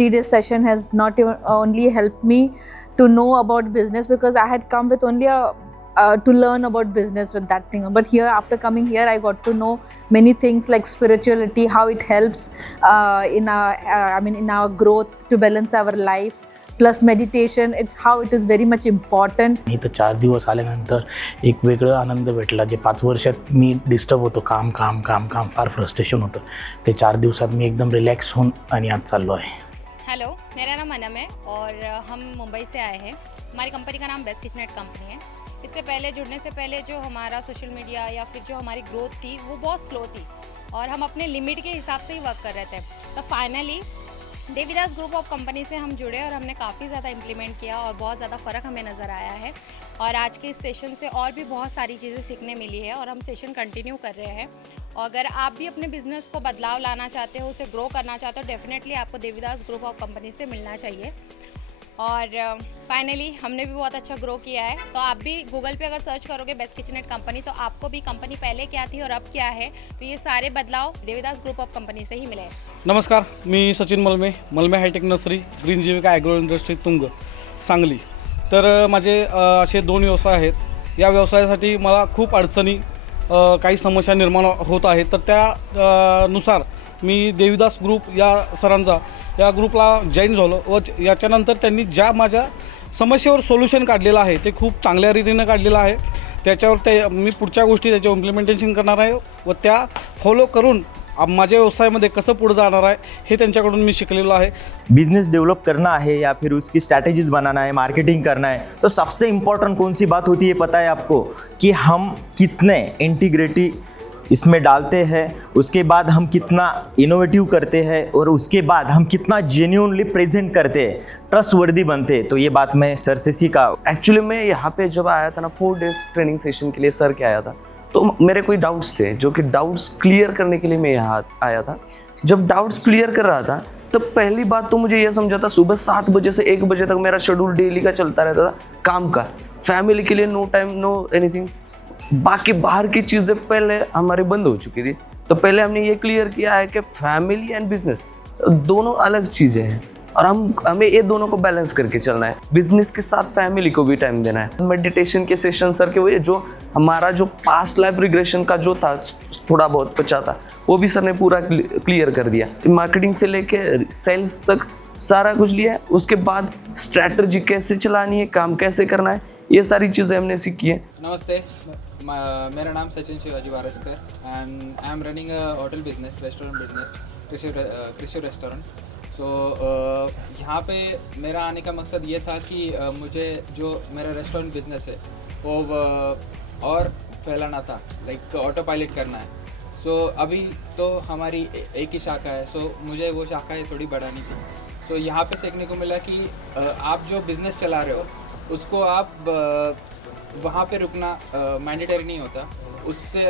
3 day session has not even only helped me to know about business, because I had come with only to learn about business with that thing. But here, after coming here, I got to know many things like spirituality, how it helps in our growth to balance our life. Plus meditation, it's how it is very much important. इथं 4 दिवस आल्यानंतर एक वेगळं आनंद भेटला. जे 5 वर्षात मी disturb होतो, काम काम काम काम फार फ्रस्ट्रेशन होतं, ते 4 दिवसात मी एकदम रिलॅक्स होऊन आणि आज चाललो आहे. हेलो, मेरा नाम अनम है और हम मुंबई से आए हैं. हमारी कंपनी का नाम बेस्ट किचनेट कंपनी है. इससे पहले जुड़ने से पहले जो हमारा सोशल मीडिया या फिर जो हमारी ग्रोथ थी वो बहुत स्लो थी और हम अपने लिमिट के हिसाब से ही वर्क कर रहे थे. तो finally Devidas group of company से हम जुड़े और हमने काफ़ी ज़्यादा इम्प्लीमेंट किया और बहुत ज़्यादा फ़र्क हमें नज़र आया है. और आज के इस सेशन से और भी बहुत सारी चीज़ें सीखने मिली है और हम सेशन कंटिन्यू कर रहे हैं. और अगर आप भी अपने बिज़नेस को बदलाव लाना चाहते हो, उसे ग्रो करना चाहते हो, डेफिनेटली आपको देवीदास ग्रुप ऑफ कंपनी से मिलना चाहिए. और फाइनली हमने भी बहुत अच्छा ग्रो किया है. तो आप भी गूगल पे अगर सर्च करोगे बेस्ट किचनेट कंपनी तो आपको भी कंपनी पहले क्या थी और अब क्या है, तो ये सारे बदलाव देवीदास ग्रुप ऑफ कंपनी से ही मिले हैं. नमस्कार, मी सचिन मलमे, मलमे हायटेक नर्सरी, ग्रीन जीविका ॲग्रो इंडस्ट्री तुंग, सांगली. तर माझे असे 2 व्यवसाय आहेत. या व्यवसायासाठी मला खूप अडचणी, काही समस्या निर्माण होत आहेत. तर त्यानुसार मी देवीदास ग्रुप या सरांचा या ग्रुपला जॉईन झालो व याच्यानंतर त्यांनी ज्या माझ्या समस्येवर सोल्युशन काढलेलं आहे ते खूप चांगल्या रीतीने काढलेलं आहे. त्याच्यावर मी पुढच्या गोष्टी त्याचे इम्प्लिमेंटेशन करणार आहे व त्या फॉलो करून माझ्या व्यवसायामध्ये कसं पुढे जाणार आहे हे त्यांच्याकडून मी शिकलेलो आहे. बिजनेस डेवलप करना है या फिर उसकी स्ट्रैटेजीज बनाना है, मार्केटिंग करना है, तो सबसे इम्पोर्टेंट कौन सी बात होती है पता है आपको, कि हम कितने इंटीग्रिटी इसमें डालते हैं, उसके बाद हम कितना इनोवेटिव करते हैं और उसके बाद हम कितना जेन्युइनली प्रेजेंट करते हैं, ट्रस्टवर्दी बनते हैं. तो ये बात मैं सर से सीखा. एक्चुअली मैं यहाँ पे जब आया था ना 4 डेज ट्रेनिंग सेशन के लिए सर के आया था, तो मेरे कोई डाउट्स थे जो कि डाउट्स क्लियर करने के लिए मैं यहाँ आया था. जब डाउट्स क्लियर कर रहा था तब पहली बात तो मुझे यह समझा था, सुबह 7 बजे से 1 बजे तक मेरा शेड्यूल डेली का चलता रहता था काम का. फैमिली के लिए नो टाइम, नो एनीथिंग. बाकी बाहर की चीज़ें पहले हमारी बंद हो चुकी थी. तो पहले हमने ये क्लियर किया है कि फैमिली एंड बिजनेस दोनों अलग चीज़ें हैं और हमें ये दोनों को बैलेंस करके चलना है. बिजनेस के साथ फैमिली को भी टाइम देना है. मेडिटेशन के सेशन सर के वो जो हमारा जो पास्ट लाइफ रिग्रेशन का जो था थोड़ा बहुत बचा था वो भी सर ने पूरा क्लियर कर दिया. मार्केटिंग से लेके सेल्स तक सारा कुछ लिया है. उसके बाद स्ट्रैटेजी कैसे चलानी है, काम कैसे करना है, ये सारी चीज़ें हमने सीखी है. नमस्ते, मेरा नाम Sachin Shivaji Waraskar and I am running a hotel business, restaurant business, Krishi restaurant. So यहाँ पे मेरा आने का मकसद ये था कि मुझे जो मेरा रेस्टोरेंट बिजनेस है वो और फैलाना था, लाइक ऑटो पायलट करना है. सो अभी तो हमारी एक ही शाखा है, सो मुझे वो शाखाएँ थोड़ी बढ़ानी थी. सो यहाँ पे सीखने को मिला कि आप जो बिज़नेस चला रहे हो उसको आप वहाँ पे रुकना मैंडेटरी नहीं होता. उससे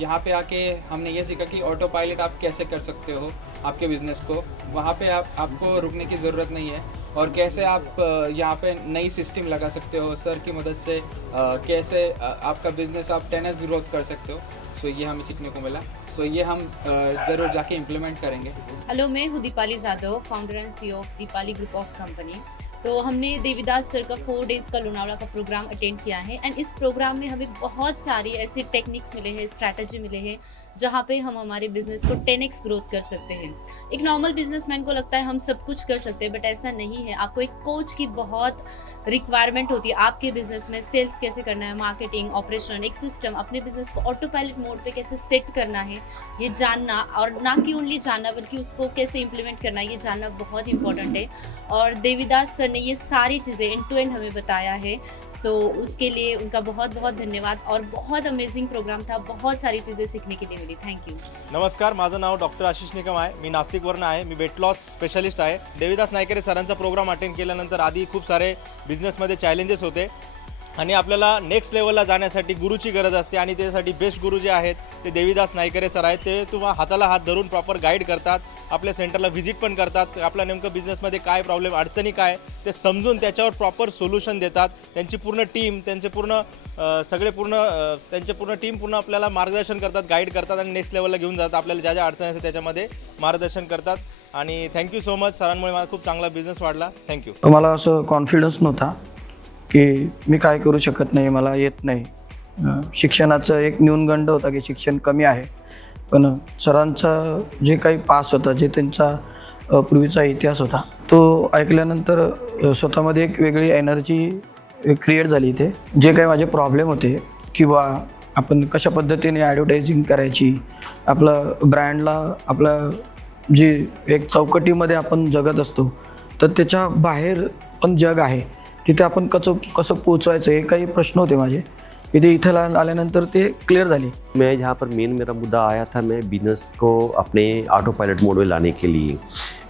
यहाँ पे आके हमने ये सीखा कि ऑटो पायलट आप कैसे कर सकते हो आपके बिज़नेस को. वहाँ पे आपको रुकने की ज़रूरत नहीं है और कैसे आप यहाँ पे नई सिस्टम लगा सकते हो सर की मदद से, कैसे आपका बिज़नेस आप 10x ग्रोथ कर सकते हो. सो ये हमें सीखने को मिला. सो ये हम ज़रूर जाके इम्प्लीमेंट करेंगे. हेलो, मैं हूँ Deepali Jadhav, founder and CEO of Deepali group of company. तो हमने देवीदास सर का 4 डेज़ का लोनावला का प्रोग्राम अटेंड किया है एंड इस प्रोग्राम में हमें बहुत सारी ऐसे टेक्निक्स मिले हैं, स्ट्रैटेजी मिले हैं जहाँ पे हम हमारे बिजनेस को 10x ग्रोथ कर सकते हैं. एक नॉर्मल बिजनेसमैन को लगता है हम सब कुछ कर सकते हैं, बट ऐसा नहीं है. आपको एक कोच की बहुत रिक्वायरमेंट होती है आपके बिजनेस में. सेल्स कैसे करना है, मार्केटिंग, ऑपरेशन, एक सिस्टम, अपने बिजनेस को ऑटो पायलट मोड पे कैसे सेट करना है, ये जानना, और ना कि ओनली जानना बल्कि उसको कैसे इंप्लीमेंट करना है, ये जानना बहुत इंपॉर्टेंट है. और देवीदास सर ने ये सारी चीज़ें एंड टू एंड हमें बताया है. सो उसके लिए उनका बहुत बहुत धन्यवाद. और बहुत अमेजिंग प्रोग्राम था, बहुत सारी चीज़ें सीखने के लिए मिली. थँक्यू. नमस्कार, माझं नाव डॉक्टर आशिष निकम आहे. मी नाशिकवरून आहे. मी वेट लॉस स्पेशलिस्ट आहे. देवीदास नायकरे सरांचा प्रोग्राम अटेंड केल्यानंतर आधी खूप सारे बिझनेसमध्ये चॅलेंजेस होते आणि आपल्याला नेक्स्ट लेवलला जाण्यासाठी गुरुची गरज असते आणि त्यासाठी बेस्ट गुरु जे आहेत ते देवीदास नायकरे सर आहेत. ते तुम्हाला हाताला हात धरून प्रॉपर गाईड करतात, आपल्या सेंटरला व्हिजिट पण करतात, आपल्या नेमकं बिझनेसमध्ये काय प्रॉब्लेम, अडचणी काय ते समजून त्याच्यावर प्रॉपर सोल्युशन देतात. त्यांची पूर्ण टीम, त्यांचे पूर्ण टीम पूर्ण आपल्याला मार्गदर्शन करतात, गाईड करतात आणि नेक्स्ट लेवलला घेऊन जातात. आपल्याला ज्या ज्या अडचणी असतात त्याच्यामध्ये मार्गदर्शन करतात. आणि थँक्यू सो मच. सरांमुळे मला खूप चांगला बिझनेस वाढला. थँक्यू. मला असं कॉन्फिडन्स नव्हता की मी काय करू शकत नाही, मला येत नाही. शिक्षणाचं एक न्यूनगंड होता की शिक्षण कमी आहे. पण सरांचा जे काही पास होता, जे त्यांचा पूर्वीचा इतिहास होता, तो ऐकल्यानंतर स्वतःमध्ये एक वेगळी एनर्जी क्रिएट झाली. इथे जे काही माझे प्रॉब्लेम होते किंवा आपण कशा पद्धतीने ॲडव्हर्टायझिंग करायची, आपलं ब्रँडला आपलं जी एक चौकटीमध्ये आपण जगत असतो, तर त्याच्या बाहेर पण जग आहे, तिथे आपण कसं पोचवायचं, हे काही प्रश्न होते माझे. इथं आल्यानंतर ते क्लियर झाली. मैं यहाँ पर मेन मेरा मुद्दा आया था, मैं बिजनेस को अपने ऑटो पायलट मोड में लाने के लिए.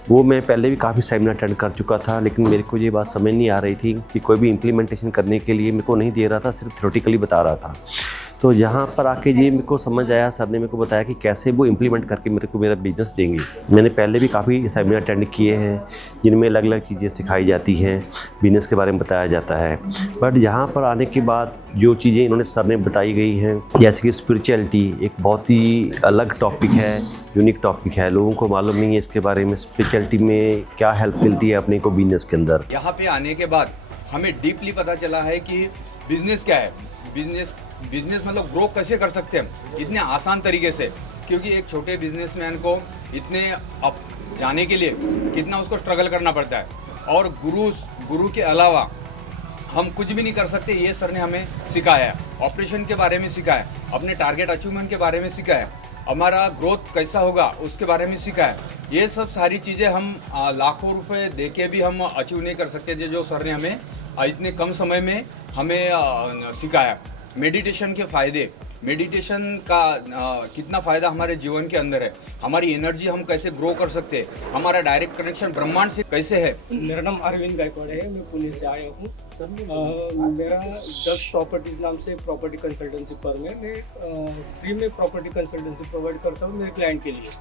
वो मैं पहले भी काफ़ी सेमिनार अटेंड कर चुका था, लेकिन मेरे को ये बात समझ नहीं आ रही थी कि कोई भी इम्प्लीमेंटेशन करने के लिए मेरे को नहीं दे रहा था, सिर्फ थ्योरेटिकली बता रहा था. तो यहाँ पर आके ये मेरे को समझ आया, सर ने मेरे को बताया कि कैसे वो इम्प्लीमेंट करके मेरे को मेरा बिजनेस देंगे. मैंने पहले भी काफ़ी सेमिनार अटेंड किए हैं जिनमें अलग अलग चीज़ें सिखाई जाती हैं, बिजनेस के बारे में बताया जाता है. बट यहाँ पर आने के बाद जो चीज़ें इन्होंने सर ने बताई गई हैं, जैसे कि स्पिरिचुअलिटी एक बहुत ही अलग टॉपिक है, यूनिक टॉपिक है. लोगों को मालूम नहीं है इसके बारे में, स्पिरिचुअलिटी में क्या हेल्प मिलती है अपने को बिजनेस के अंदर. यहाँ पे आने के बाद हमें डीपली पता चला है कि बिजनेस क्या है, बिजनेस मतलब ग्रो कैसे कर सकते हैं इतने आसान तरीके से. क्योंकि एक छोटे बिजनेसमैन को इतने अप जाने के लिए कितना उसको स्ट्रगल करना पड़ता है, और गुरु के अलावा हम कुछ भी नहीं कर सकते. ये सर ने हमें सिखाया है. ऑपरेशन के बारे में सिखाया है, अपने टारगेट अचीवमेंट के बारे में सिखाया है, हमारा ग्रोथ कैसा होगा उसके बारे में सिखाया है. ये सब सारी चीज़ें हम लाखों रुपए दे के भी हम अचीव नहीं कर सकते जो सर ने हमें इतने कम समय में हमें सिखाया. मेडिटेशन के फ़ायदे, मेडिटेशन का कितना फ़ायदा हमारे जीवन के अंदर है, हमारी एनर्जी हम कैसे ग्रो कर सकते हैं, हमारा डायरेक्ट कनेक्शन ब्रह्मांड से कैसे है. मेरा नाम अरविंद गायकवाड़ है, मैं पुणे से आया हूँ. मेरा दक्ष प्रॉपर्टीज नाम से प्रॉपर्टी कंसल्टेंसी फर्म है. मैं फ्री में प्रॉपर्टी कंसल्टेंसी प्रोवाइड करता हूँ मेरे क्लाइंट के लिए.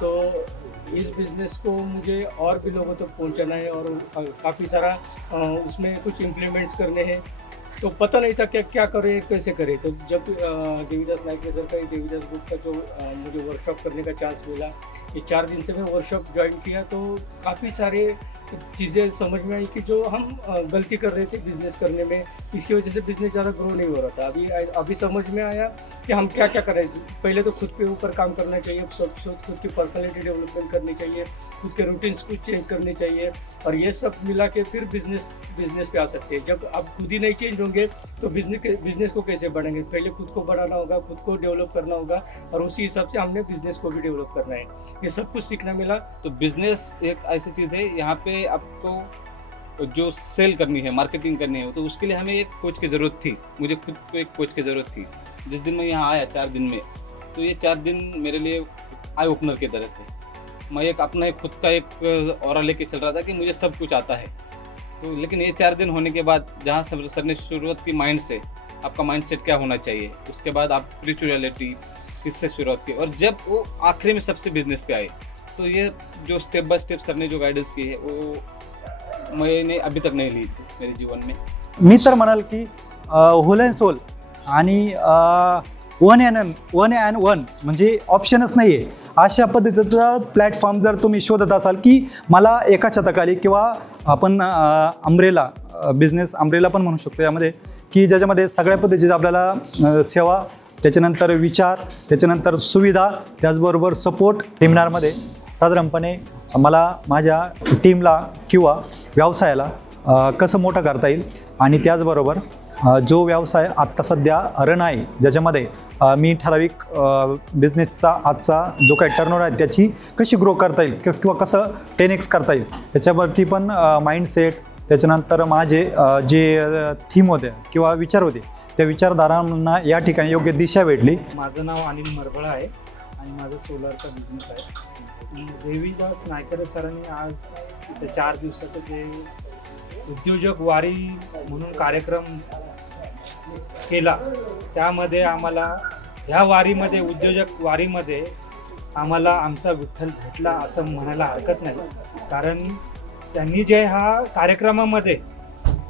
तो इस बिज़नेस को मुझे और भी लोगों तक पहुँचाना है और काफ़ी सारा उसमें कुछ इम्प्लीमेंट्स करने हैं. तो पता नहीं था क्या करें, कैसे करें. तो जब देवीदास नाइकरे सर का, देवीदास ग्रुप का जो मुझे वर्कशॉप करने का चांस मिला, ये 4 दिन से मैं वर्कशॉप ज्वाइन किया, तो काफ़ी सारे चीज़ें समझ में आई कि जो हम गलती कर रहे थे बिज़नेस करने में, इसकी वजह से बिज़नेस ज़्यादा ग्रो नहीं हो रहा था. अभी समझ में आया कि हम क्या करें. पहले तो खुद के ऊपर काम करना चाहिए, खुद की पर्सनैलिटी डेवलपमेंट करनी चाहिए, खुद के रूटीन्स को चेंज करने चाहिए, और ये सब मिला के फिर बिजनेस पे आ सकते हैं. जब आप खुद ही नहीं चेंज होंगे तो बिजनेस को कैसे बढ़ेंगे. पहले खुद को बढ़ाना होगा, खुद को डेवलप करना होगा, और उसी हिसाब से हमने बिजनेस को भी डेवलप करना है. ये सब कुछ सीखना मिला. तो बिजनेस एक ऐसी चीज़ है, यहाँ पे आपको जो सेल करनी है, मार्केटिंग करनी है, तो उसके लिए हमें एक कोच की ज़रूरत थी. मुझे खुद को एक कोच की ज़रूरत थी. जिस दिन मैं यहाँ आया 4 दिन में, तो ये 4 दिन मेरे लिए आई ओपनर की तरह थे. मैं एक अपना एक खुद का एक ऑरा लेके चल रहा था कि मुझे सब कुछ आता है. तो लेकिन ये 4 दिन होने के बाद जहाँ सर ने शुरुआत की माइंड से, आपका माइंड सेट क्या होना चाहिए, उसके बाद आप स्पिरिचुअलिटी किससे शुरुआत की, और जब वो आखिरी में सबसे बिजनेस पे आए, तो ये जो स्टेप बाय स्टेप सर ने जो गाइडेंस की है वो मैंने अभी तक नहीं ली थी मेरे जीवन में. मी तर म्हणाल की होल अँड सोल आणि 1 म्हणजे ऑप्शनच नाही आहे. अशा पद्धतीचा प्लॅटफॉर्म जर तुम्ही शोधत असाल की मला एका छताखाली, किंवा आपण अम्ब्रेला बिझनेस अम्ब्रेला पण म्हणू शकतो यामध्ये, की ज्याच्यामध्ये सगळ्या पद्धतीचं आपल्याला सेवा, त्याच्यानंतर विचार, त्याच्यानंतर सुविधा, त्याचबरोबर सपोर्ट. सेमिनारमध्ये साधारणपणे मला माझ्या टीमला किंवा व्यवसायाला कसं मोठं करता येईल, आणि त्याचबरोबर जो व्यवसाय आत्ता सध्या रन आहे, ज्याच्यामध्ये मी ठराविक बिझनेसचा आजचा जो काही टर्नओव्हर आहे त्याची कशी ग्रो करता येईल किंवा कसं 10x करता येईल, त्याच्यावरती पण माइंडसेट, त्याच्यानंतर माझे जे थीम होते किंवा विचार होते, त्या विचारधारांना या ठिकाणी योग्य दिशा भेटली. माझं नाव अनिल मरबळा आहे आणि माझा सोलारचा बिझनेस आहे. देवीदास नायकरे सरांनी आज इथे 4 दिवसाचं जे उद्योजक वारी म्हणून कार्यक्रम केला, त्यामध्ये आम्हाला ह्या वारीमध्ये, उद्योजक वारीमध्ये आम्हाला आमचा विठ्ठल भेटला असं म्हणायला हरकत नाही. कारण त्यांनी जे हा कार्यक्रमामध्ये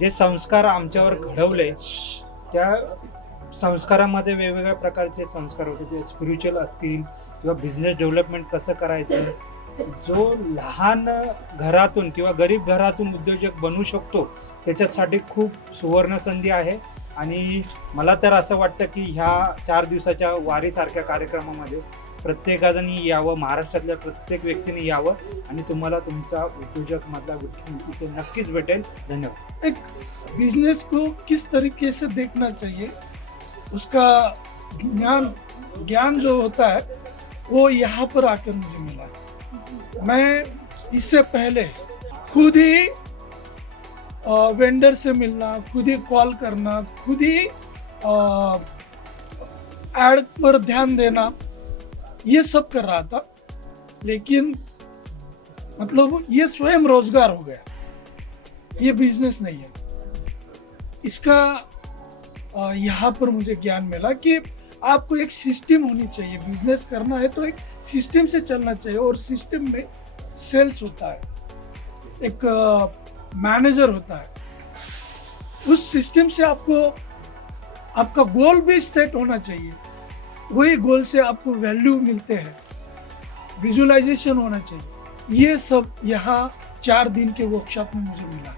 जे संस्कार आमच्यावर घडवले, त्या संस्कारामध्ये वेगवेगळ्या प्रकारचे संस्कार होते. जे स्पिरिच्युअल असतील किंवा बिझनेस डेव्हलपमेंट कसं करायचं, जो लहान घरातून किंवा गरीब घरातून उद्योजक बनू शकतो त्याच्यासाठी खूप सुवर्ण संधी आहे. आणि मला तर असं वाटतं की ह्या 4 दिवसाच्या वारीसारख्या कार्यक्रमामध्ये प्रत्येकाने यावं, महाराष्ट्रातल्या प्रत्येक व्यक्तीने यावं आणि तुम्हाला तुमचा उद्योजक मधला इथे नक्कीच भेटेल. धन्यवाद. एक बिजनेस को किस तरीके से देखना चाहिए, उसका ज्ञान जो होता है वो यहाँ पर आकर मुझे मिला. मैं इससे पहले खुद ही वेंडर से मिलना, खुद ही कॉल करना, खुद ही एड पर ध्यान देना, ये सब कर रहा था. लेकिन मतलब ये स्वयं रोजगार हो गया, ये बिजनेस नहीं है. इसका यहाँ पर मुझे ज्ञान मिला कि आपको एक सिस्टम होनी चाहिए. बिजनेस करना है तो एक सिस्टम से चलना चाहिए और सिस्टम में सेल्स होता है, एक मैनेजर होता है. उस सिस्टम से आपको आपका गोल भी सेट होना चाहिए. वही गोल से आपको वैल्यू मिलते हैं, विजुअलाइजेशन होना चाहिए. ये सब यहाँ 4 दिन के वर्कशॉप में मुझे मिला.